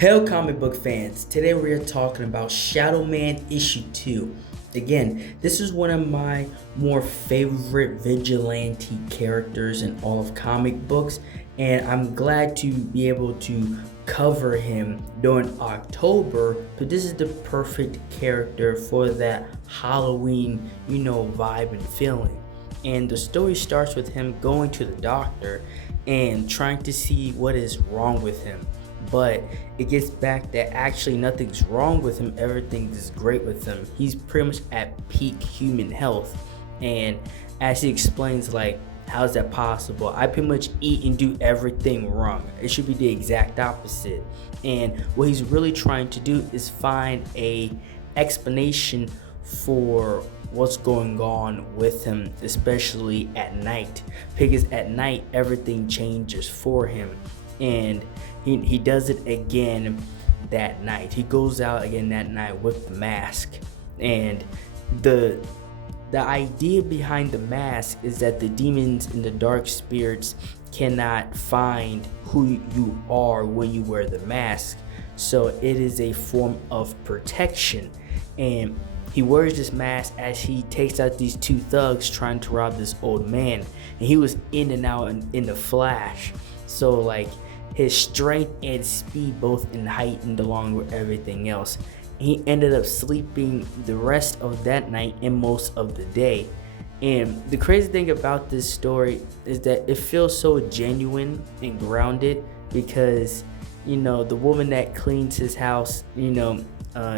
Hello comic book fans, today we are talking about SHADOWMAN issue 2. Again, this is one of my more favorite vigilante characters in all of comic books, and I'm glad to be able to cover him during October, but this is the perfect character for that Halloween, vibe and feeling. And the story starts with him going to the doctor and trying to see what is wrong with him, but it gets back that actually nothing's wrong with him, everything is great with him. He's pretty much at peak human health. And as he explains, like, how's that possible? I pretty much eat and do everything wrong. It should be the exact opposite. And what he's really trying to do is find a explanation for what's going on with him, especially at night, because at night everything changes for him. And he does it again that night. He goes out again that night with the mask. And the idea behind the mask is that the demons and the dark spirits cannot find who you are when you wear the mask. So it is a form of protection. And he wears this mask as he takes out these two thugs trying to rob this old man. And he was in and out in the flash. So like, his strength and speed both heightened along with everything else. He ended up sleeping the rest of that night and most of the day. And the crazy thing about this story is that it feels so genuine and grounded, because the woman that cleans his house,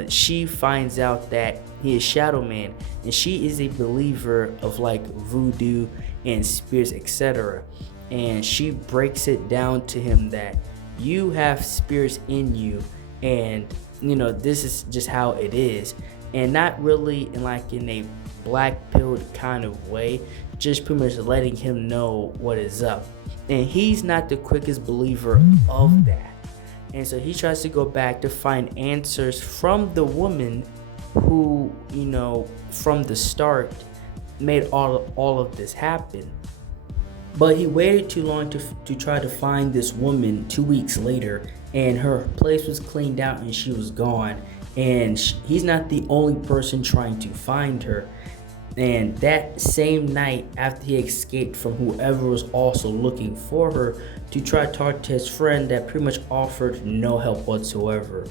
she finds out that he is SHADOWMAN, and she is a believer of like voodoo and spirits, etc. And she breaks it down to him that you have spirits in you, and this is just how it is. And not really in a black-pilled kind of way, just pretty much letting him know what is up. And he's not the quickest believer of that. And so he tries to go back to find answers from the woman who, from the start made all of this happen. But he waited too long to try to find this woman 2 weeks later, and her place was cleaned out and she was gone. And he's not the only person trying to find her. And that same night, after he escaped from whoever was also looking for her, to try to talk to his friend that pretty much offered no help whatsoever.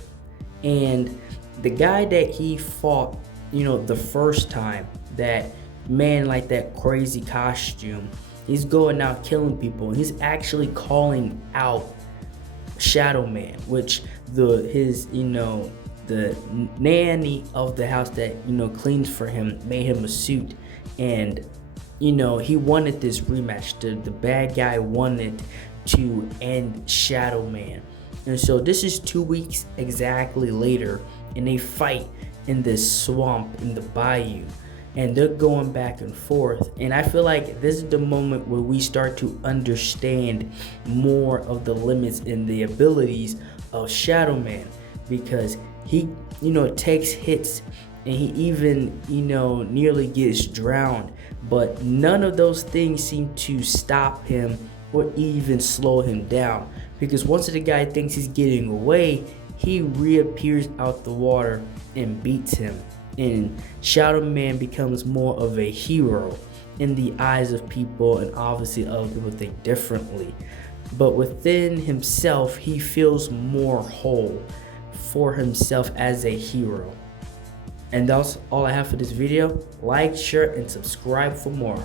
And the guy that he fought, the first time, that man like that crazy costume, he's going out killing people, and he's actually calling out SHADOWMAN, which the nanny of the house that cleans for him made him a suit. And he wanted this rematch. The bad guy wanted to end SHADOWMAN. And so this is 2 weeks exactly later, and they fight in this swamp in the bayou, and they're going back and forth. And I feel like this is the moment where we start to understand more of the limits and the abilities of SHADOWMAN, because he takes hits, and he even nearly gets drowned, but none of those things seem to stop him or even slow him down, because once the guy thinks he's getting away, he reappears out the water and beats him. And SHADOWMAN becomes more of a hero in the eyes of people, and obviously other people think differently. But within himself, he feels more whole for himself as a hero. And that's all I have for this video. Like, share, and subscribe for more.